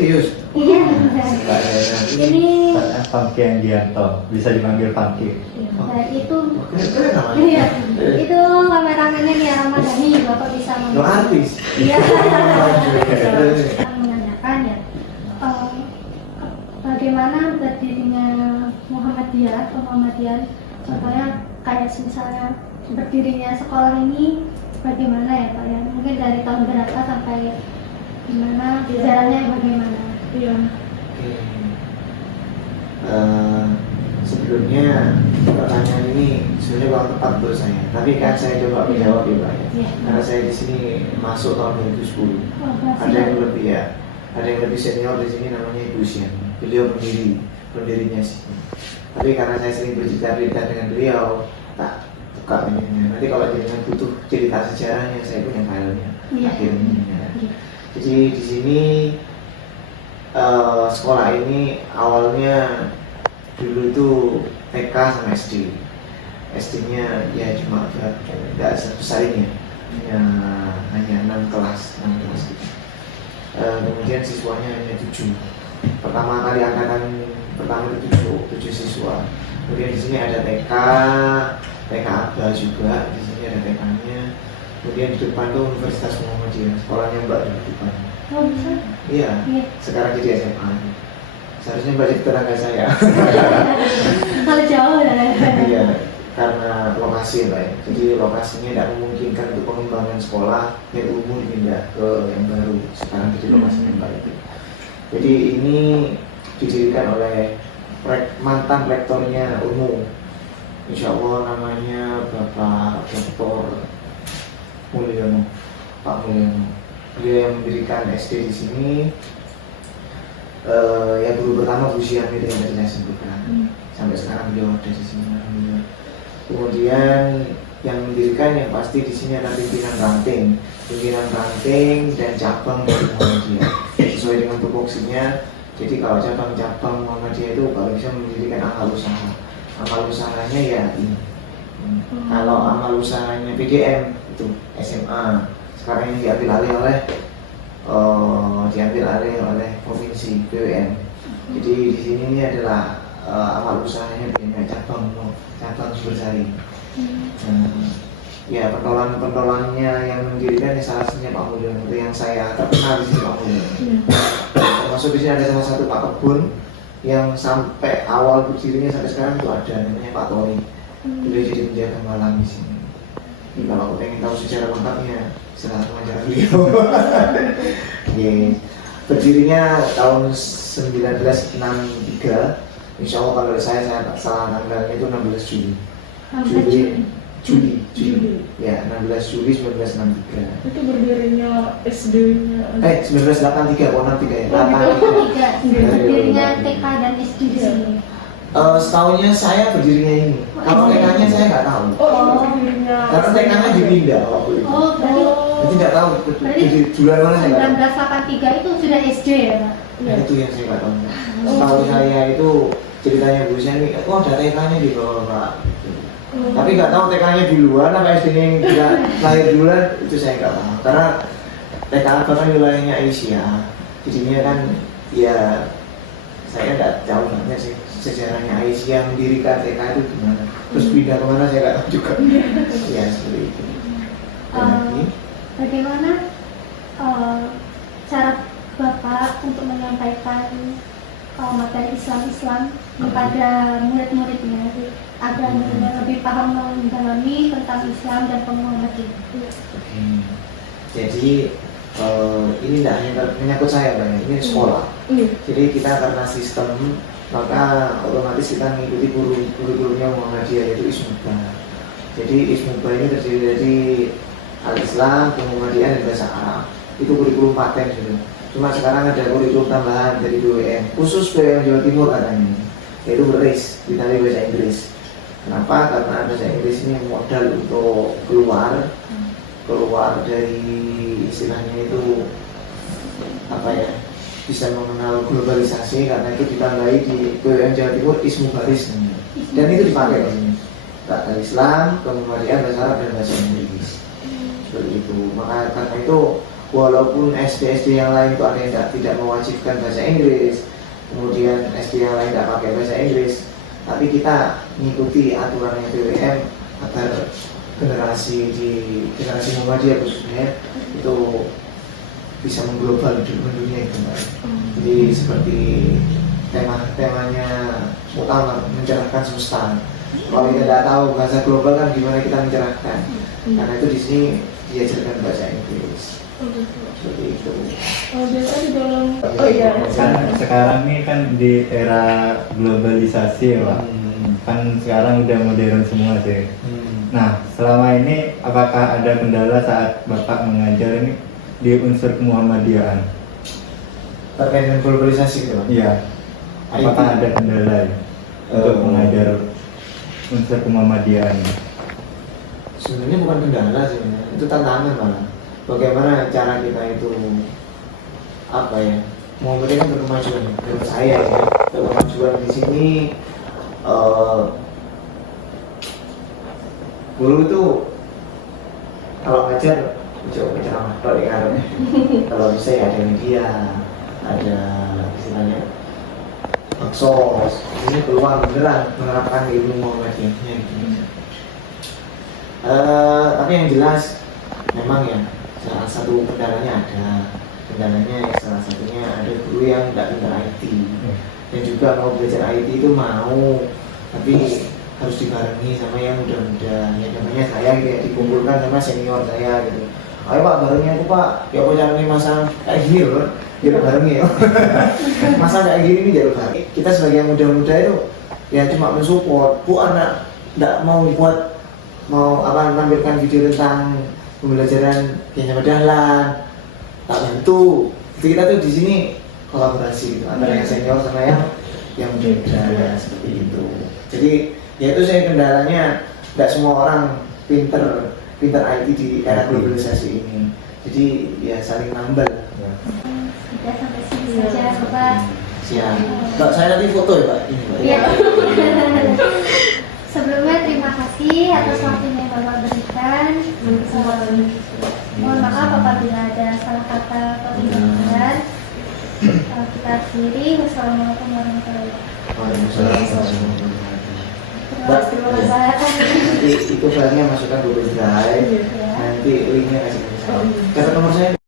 Serius? Iya. Ini Ini Funky Andianto, bisa dipanggil Funky. dan itu Keren namanya. iya. Itu kameramennya nih Ramadhani, Bapak bisa Lo artis? Iya. Terus. Menanyakan ya, bagaimana berdirinya Muhammadiyah, contohnya kayak misalnya berdirinya sekolah ini bagaimana ya Pak ya? Mungkin dari tahun berapa sampai gimana, sejarahnya bagaimana? Iya. Oke. Sebelumnya pertanyaan ini sebenarnya kurang tepat buat saya, tapi kan saya coba menjawab ya Pak ya. Iya. Karena saya di sini masuk tahun 2010. Oh, Ada yang lebih ya, ada yang lebih senior di sini namanya Ibu Sian. Beliau pendirinya sih. Tapi karena saya sering bercerita dengan beliau, tak buka ini. Nanti kalau jenengan butuh cerita sejarahnya, saya punya filenya. Iya. Akhirnya. Iya. Jadi di sini sekolah ini awalnya dulu itu TK sama SD. SD-nya ya cuma tidak sebesar ini ya, hanya 6 kelas gitu. Kemudian siswanya hanya 7. Pertama kali angkatan pertama itu 7 siswa. Kemudian di sini ada TK ABA juga, di sini ada TK-nya. Kemudian di depan tuh Universitas Muhammadiyah, sekolahnya Mbak di depan. Oh bisa? Iya, Iya. sekarang jadi SMA. Seharusnya Mbak jadi tetangga saya. Kalau jauh ya. Iya, karena lokasi Mbak ya. Jadi lokasinya tidak memungkinkan untuk pengembangan sekolah yang umum pindah ke yang baru. Sekarang jadi lokasinya Mbak itu. Jadi ini didirikan oleh mantan rektornya Unmu. Insya Allah namanya Bapak Dr. Mulyono, Pak Mulyono. Beliau yang mendirikan SD di sini. Ya guru pertama Bu Siam itu yang tadi saya sebutkan. Sampai sekarang beliau ada di sini. Kemudian yang mendirikan yang pasti di sini ada pimpinan ranting dan cabang dari Muhammadiyah sesuai dengan tupoksinya. Jadi kalau cabang Muhammadiyah itu kalau bisa mendirikan amal usahanya ya ini. Kalau amal usahanya PDM itu SMA. Sekarang ini diambil alih oleh provinsi BUMN. Jadi di sini ini adalah amal usahanya punya cabang Sumbersari. Ya pentolannya yang mendirikan salah satunya Pak Mulyono, itu yang saya terkenal di sini Pak Mulyono. Termasuk di sini ada salah satu Pak Kebun yang sampai awal berdirinya sampai sekarang itu ada namanya Pak Tori. Beliau jadi penjaga malam di sini. Jadi kalau aku pengen tahu sejarah lengkapnya, silahkan wawancara beliau. Berdirinya tahun 1963. Insya Allah kalau saya tak salah tanggalnya itu 16 Juli. Ya, 16 Juli 1963. Itu berdirinya SD-nya 1983, 63 ya. 83. Berdirinya TK dan SD di sini. Setahunnya saya berdirinya ini. Kalau TK-nya saya nggak tahu. berdirinya Karena TK-nya dipindah waktu itu. Oh, berarti Jadi nggak tahu di bulan mana saya nggak tahu. 1983 itu sudah SD ya Pak? Nah, itu yang saya nggak tahu. Setahu saya itu ceritanya Bu Sian ini, ada TK-nya di bawah Pak. Tapi nggak tahu TK-nya duluan apa SD-nya yang tidak lahir duluan, itu saya nggak tahu. Karena TK apa kan wilayahnya Aisyah, jadinya kan ya saya nggak tahu banget sih sejarahnya Aisyah mendirikan TK itu gimana. Terus pindah kemana saya nggak tahu juga. Ya seperti itu. Bagaimana cara Bapak untuk menyampaikan materi Islam kepada murid-muridnya agar muridnya lebih paham mendalami tentang Islam dan Muhammadiyah. Jadi ini tidak hanya menyangkut saya Pak, ini sekolah. Jadi kita karena sistem maka otomatis kita mengikuti kurikulumnya Muhammadiyah yaitu Ismuba. Jadi Ismuba ini terdiri dari Al-Islam, Muhammadiyah dan bahasa Arab. Itu kurikulum paten gitu. Cuma sekarang ada kurikulum tambahan dari BUMN, khusus BUMN Jawa Timur katanya, yaitu beris, ditambah bahasa Inggris. Kenapa? Karena bahasa Inggris ini modal untuk keluar dari istilahnya itu apa ya, bisa mengenal globalisasi, karena itu ditambahi di BUMN Jawa Timur Ismu Baris dan itu dipakai di sini. Kata Islam, kemudian bahasa Arab dan bahasa Inggris. Seperti itu. Maka karena itu walaupun SD yang lain itu ada yang tidak mewajibkan bahasa Inggris, kemudian SD yang lain tidak pakai bahasa Inggris, tapi kita mengikuti aturan BWM agar generasi Muhammadiyah khususnya itu bisa mengglobal di dunia itu, Mbak. Jadi seperti temanya utama mencerahkan semesta. Kalau kita tidak tahu bahasa global kan gimana kita mencerahkan? Karena itu di sini diajarkan bahasa Inggris. Seperti itu. Biasa di dalam Kan sekarang ini kan di era globalisasi ya Pak. Kan sekarang udah modern semua sih. Nah, selama ini apakah ada kendala saat Bapak mengajar ini di unsur kemuhammadiyahan? Terkait dengan globalisasi gitu, Pak? Iya. Apakah ada kendala ya, untuk mengajar unsur kemuhammadiyahan? Sebenarnya bukan kendala sih, itu tantangan malah. Bagaimana cara kita itu memberikan berkemajuan menurut saya ya. Berkemajuan di sini guru itu kalau ngajar coba ceramah kalau bisa ya ada media, ada istilahnya baksos, ini keluar beneran menerapkan ilmu Muhammadiyahnya gitu. Tapi yang jelas memang ya salah satu kendalanya salah satunya ada guru yang tidak pintar IT dan juga mau belajar IT itu mau, tapi harus dibarengi sama yang muda-muda, ya namanya saya gitu ya, dikumpulkan sama senior saya gitu. Ayo Pak, barengnya aku Pak, ya apa caranya masang kayak gini loh, ya barengnya ya. Masang kayak gini nih jalur bareng. Kita sebagai yang muda-muda itu ya cuma mensupport, bu anak tidak mau menampilkan video tentang pembelajaran kianya dahlan, tak bantu. Jadi kita tuh di sini kolaborasi gitu, antara yang senior sama yang muda seperti itu. Jadi ya itu saya kendalanya, tidak semua orang pinter IT di era globalisasi ini. Jadi ya saling nambah. Sudah sampai sini saja, Bapak. Siap. Mbak, saya nanti foto ya Pak. Ini Pak. Iya. Sebelumnya terima kasih atas waktunya yang Bapak berikan. Mohon maaf apabila ada salah kata atau benar. Kita akhiri. Wassalamualaikum warahmatullahi wabarakatuh. Waalaikumsalam. Terima kasih. Nanti itu filenya masukkan Google Drive. Nanti linknya kasih ke saya. Catat nomor saya.